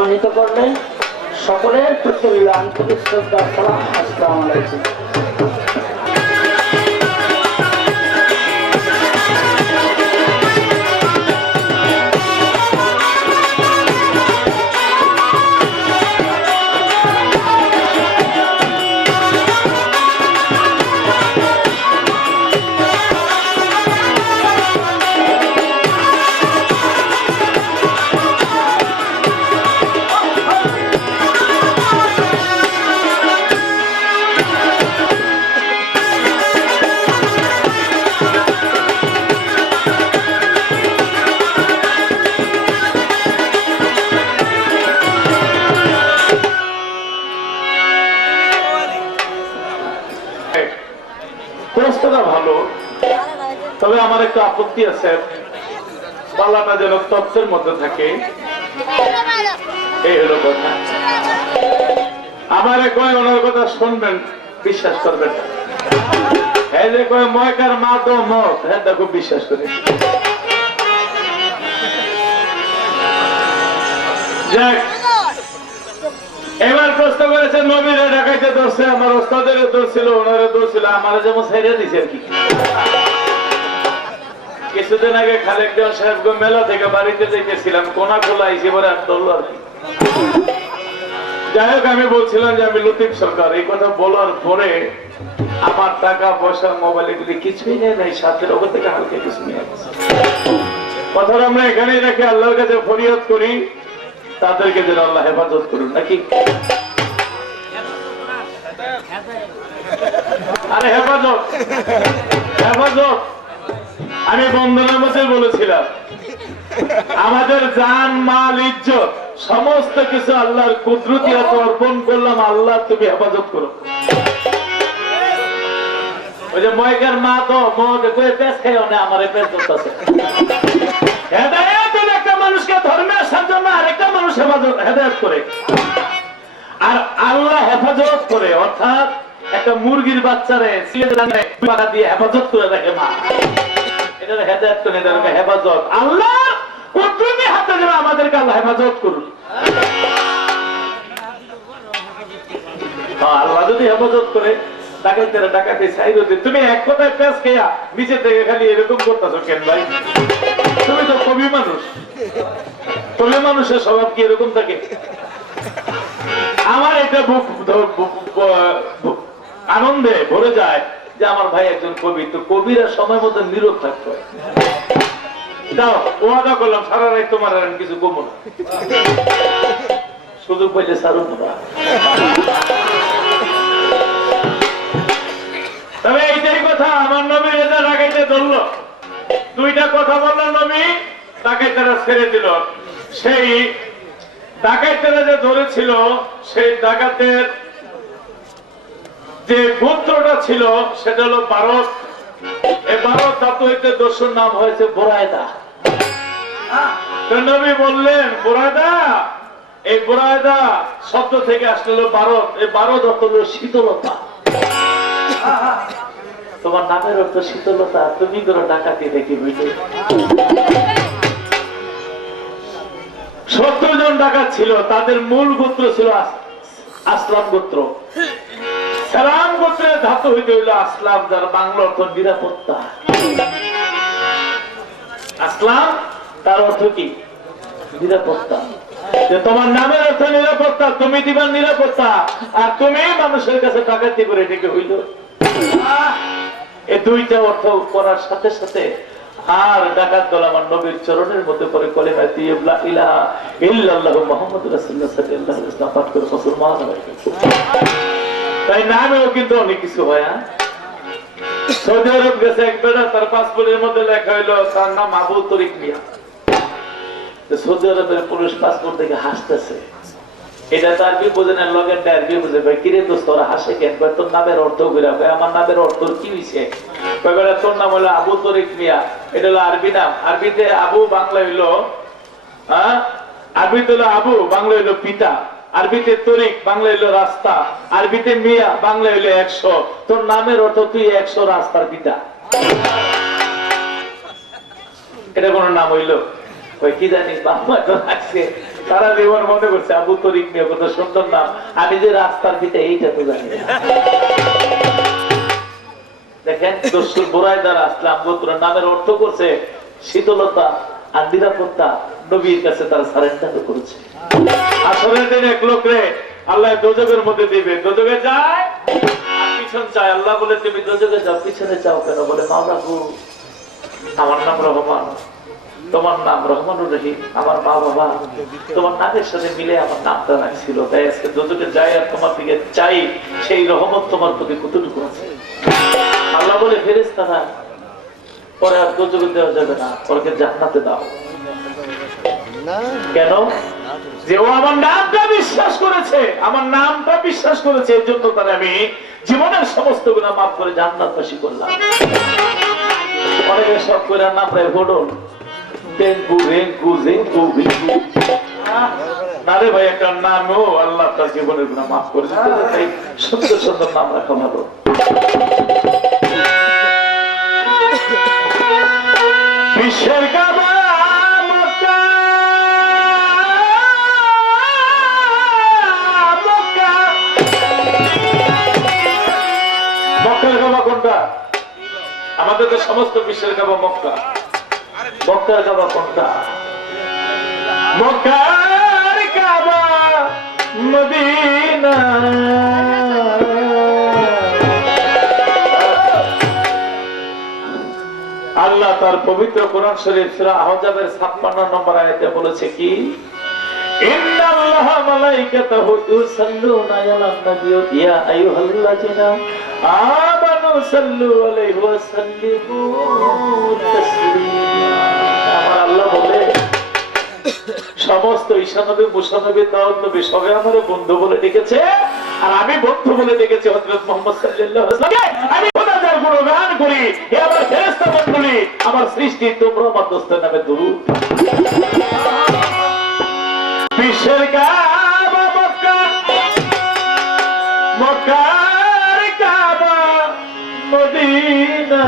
সম্মানিত করলেন সকলের প্রতি আন্তরিক শ্রদ্ধা সালাম আসসালামু আলাইকুম। প্রশ্নটা ভালো। তবে আমার একটা আপত্তি আছে। পাল্লাটা যেন তত্ত্বের মধ্যে থাকে। এই হলো কথা। আমার কয় ওনার কথা শুনবেন, বিশ্বাস করবেন। এই যে কয়, ময়কার মা তো মত হ্যাঁ দেখো, বিশ্বাস করে। এবার প্রশ্ন করেছে নবীরে ডাকাইতে ধরছে আমার ওস্তাদের ধরছিল ওনারে ধরছিল আমার যেমন ছেড়ে দিছে আর কি। কিছুদিন আগে খালেক দেওয়ান সাহেব মেলা থেকে বাড়িতে যেতেছিলাম কোনা খোলা পরে আর ধরলো আর কি। যাই হোক, আমি বলছিলাম যে আমি লতিফ সরকার, এই কথা বলার পরে আমার টাকা, পয়সা, মোবাইল এগুলি কিছুই নেই, নাই সাথের ওপর থেকে হালকা কিছু নিয়ে কথাটা আমরা এখানেই রাখি, আল্লাহর কাছে ফরিয়াদ করি, তাদেরকে যেন আল্লাহ হেফাজত করুন, নাকি? আরে হেফাজত। হেফাজত। আমি বন্ধনের মধ্যে বলেছিলাম, আমাদের জান, মাল, ইজ্জত, সমস্ত কিছু আল্লাহর কুদরতি হাতে অর্পণ করলাম, আল্লাহ তুমি হেফাজত করো। ওই যে ময়কার মা তো মদ কয়ে পেস খাইও না, আমার পেস করতেছে হেদায়েত একটা মানুষকে ধর্মে আসার জন্য আরেকটা মানুষ হেফাজত হেদায়ত করে। আর আল্লাহ হেফাজত করে অর্থাৎ একটা মুরগির বাচ্চারে দিয়ে হেফাজত করে রাখে মা। এটা হেদায়ত করে হলো হেফাজত। আল্লাহ কুদরতি হাতে যেন আমাদেরকে আল্লাহ হেফাজত করুন। হ্যাঁ, আল্লাহ যদি হেফাজত করে তুমি এক কথায় নিচে থেকে খালি এরকম করতেছো কেন ভাই? তুমি তো কবি মানুষ। কবি মানুষের স্বভাব কি এরকম থাকে? আমার এটা বুক আনন্দে ভরে যায় যে আমার ভাই একজন কবি। তো কবিরা সময় মতো নীরব থাকতে তবে কথা, আমার এটা ধরলো, দুইটা কথা বলল নবী, তাকে তারা ছেড়ে দিল, সেই ডাকাইতেরা যে ধরেছিল, সেই ডাকাতের যে গোত্রটা ছিল, সেটা হলো ভারত এই ভারত ধাতু হইতে নাম হয়েছে বোরায়দা। বললেন, বোরায়দা, এই বোরায়দা শব্দ থেকে আসলো ভারত এই ভারত অর্থ শীতলতা। তোমার নামের অর্থ শীতলতা। তুমি কোনো ডাকাতি দেখি বুঝলে ছিল, তাদের মূল গোত্র ছিল আসলাম গোত্র। সালাম গোত্রের ধাতু হইতে হইল আসলাম, যার বাংলা অর্থ নিরাপত্তা। আসলাম, তার অর্থ কি? নিরাপত্তা। তোমার নামের অর্থ নিরাপত্তা, তুমি দিবার নিরাপত্তা, আর তুমি মানুষের কাছে ডাকাতি করে ডেকে হইল। এই দুইটা অর্থ করার সাথে সাথে আর ডাকাত দল আমার নবীর চরণের মধ্যে পরে কলেমা পাঠ করে মুসলমান। তাই নামেও কিন্তু অনেক কিছু হয় হ্যাঁ? তার তার হাসতেছে এটা তো আরবি বোঝে না লগের আরবি বুঝে, ভাই, কিরে দোস্ত, ওরা হাসে তোর নামের অর্থ আমার নামের অর্থ কি হইছে কয় তোর নাম হলো আবু তরিক মিয়া। এটা হলো আরবি নাম। আরবিতে আবু বাংলা হইল হ্যাঁ? আরবিতে হলো আবু বাংলা হইল পিতা। আরবিতে তরিক বাংলা হইল রাস্তা। আরবিতে মিয়া বাংলা হইল একশো। তোর নামের অর্থ তুই একশো রাস্তার পিতা। এটা কোন নাম হইল? কি জানি, বাবা তো আছে সারা জীবন মনে করছে, আবু তরিক নিয়ে কত সুন্দর নাম। আমি যে রাস্তার পিতা, এইটা তো জানি না। দেখেন দস্যুর বোরাইদার আসলাম গোত্র নামের অর্থ করছে শীতলতা আর নিরাপত্তা নবীর কাছে তারা সারেন্ডার করেছে। আসরের দিন এক আল্লাহ দোজকের মধ্যে দিবে। দোজকে যায়? পিছন চায় আল্লাহ বলে তুমি দোজকে যাও পিছনে কেন? বলে মাওলা গো আমার নাম রহমান। তোমার নাম রহমানুর রহিম। আমার মা বাবা। তোমার নামের সাথে মিলে আমার নামটা রাখছিল। তাই আজকে দোজকে যাই আর তোমার দিকে চাই। সেই রহমত তোমার প্রতি কতটুকু আছে? আল্লাহ বলে ফেরেস্তারা পরে আর দোজকে দেওয়া যাবে না। পরে জান্নাতে দাও। কেন? যে ও আমার নামটা বিশ্বাস করেছে আমার নামটা বিশ্বাস করেছে এর জন্য তার আমি জীবনের সমস্ত গুণা মাফ করে জান্নাত জান্নাতবাসী করলাম। অনেকে সব করে নাম রায় হোডন টেঙ্কু রেঙ্কু জেঙ্কু ভিঙ্কু না রে ভাই, একটা নামও আল্লাহ, তার জীবনের গুণা মাফ করে তাই সুন্দর সুন্দর নাম রাখা ভালো বিশ্বের মক্কা মক্কা। কোনটা? আমাদের তো সমস্ত বিশ্বের কাবা মক্কা। মক্কার কাবা কোনটা? মক্কার আল্লাহ তার পবিত্র কোরআন শরীফ সূরা আহজাবের 56 নম্বর আয়াতে বলেছে কি? ইন্নাল্লাহা মালাইকাতাহু ইউসাল্লুনা ইয়া আইয়ুহাল্লাযিনা আমানু সাল্লু আলাইহি ওয়া সাল্লিমু তাসলিমা। সমস্ত ঈশানবী, মুসানবী দাউদ নবী সবাই আমার বন্ধু বলে ডেকেছে। আর আমি বন্ধু বলে ডেকেছি হযরত মুহাম্মদ সাল্লাল্লাহু আমি খোদা যার গুণগান করি, হে আমার ফেরেশতা মণ্ডলী আমার সৃষ্টি তোমরা আমার দোস্তের নামে দুরূদ। বিশ্বের কাবা, মক্কা। মক্কার কাবা, মদিনা।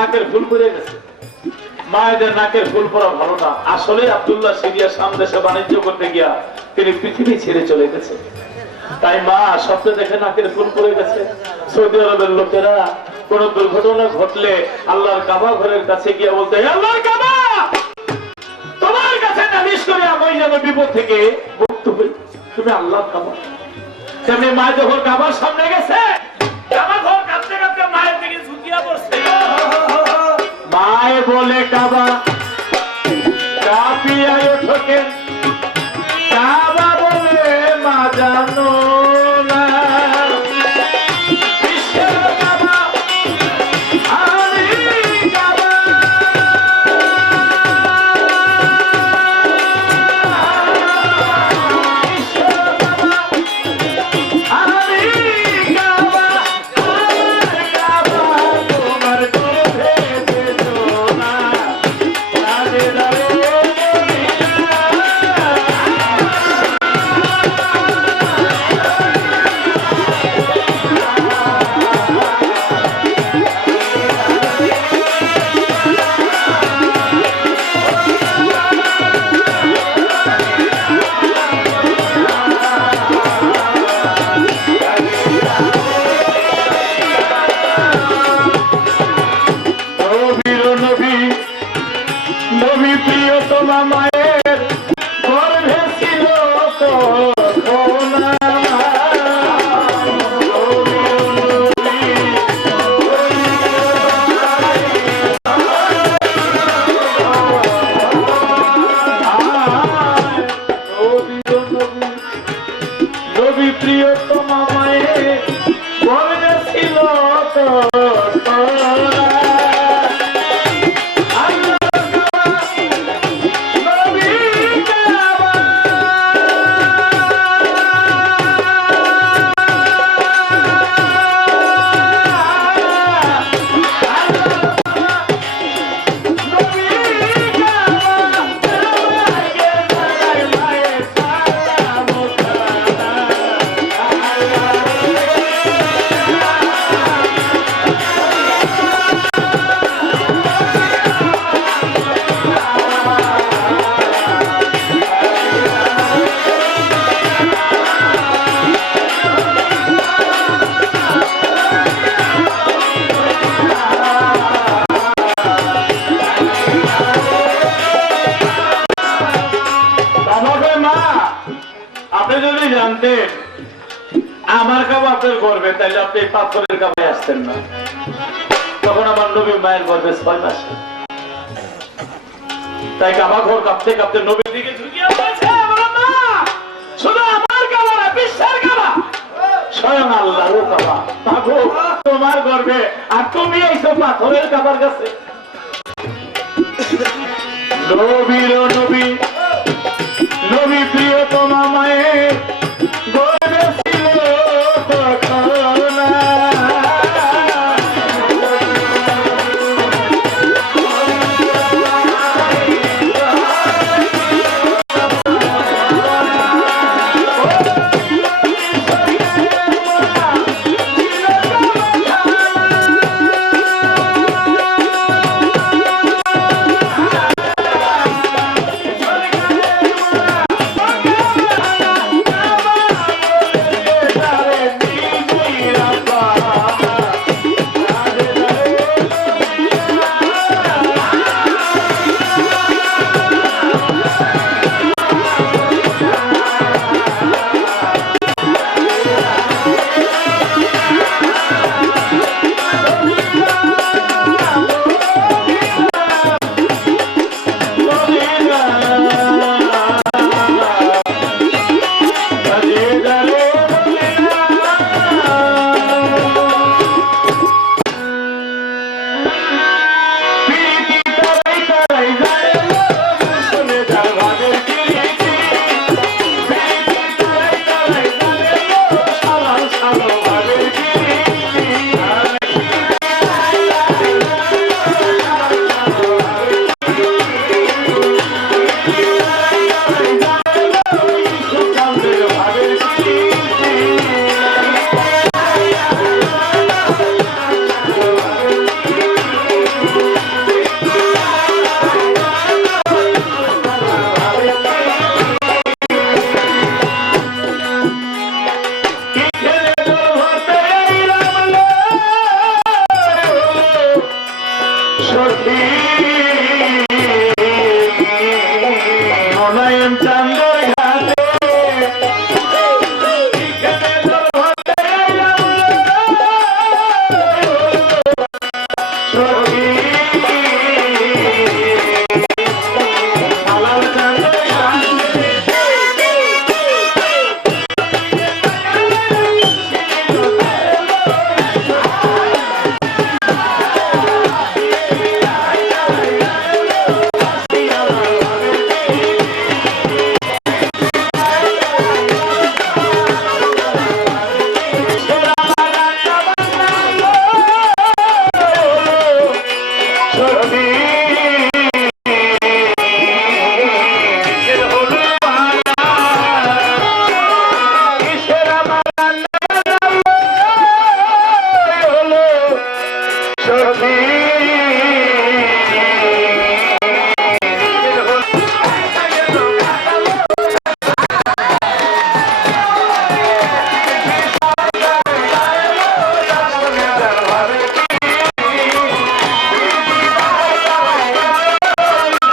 নাকের ফুল পড়ে গেছে। মায়েদের নাকের ফুল পরা ভালো না আসলে আব্দুল্লাহ সিরিয়া সাম দেশে বাণিজ্য করতে গিয়া তিনি পৃথিবী ছেড়ে চলে গেছে। তাই মা স্বপ্নে দেখে নাকের ফুল পড়ে গেছে। সৌদি আরবের লোকেরা কোন দুর্ঘটনা ঘটলে আল্লাহর কাবা ঘরের কাছে গিয়ে বলতে আল্লাহর কাবা! তোমার কাছে নালিশ করে, আমি যেন বিপদ থেকে মুক্ত হই। তুমি আল্লাহর কাবা। তেমনি মা যখন কাবার সামনে গেছে বলে কাবা কাপিয়ায় ঠোকে যদি জানতেন আমার কাবা আপনার গর্বে তাইলে আপনি পাথরের কাবায় আসতেন না। তখন আমার নবী মায়ের গর্বে ছয় মাসে। তাই কাবা ঘর কাঁপতে কাঁপতে নবীর দিকে তোমার গর্বে, আর তুমি এইসব পাথরের কাবার কাছে। নবীর নবী নবী প্রিয়তমা মায়ের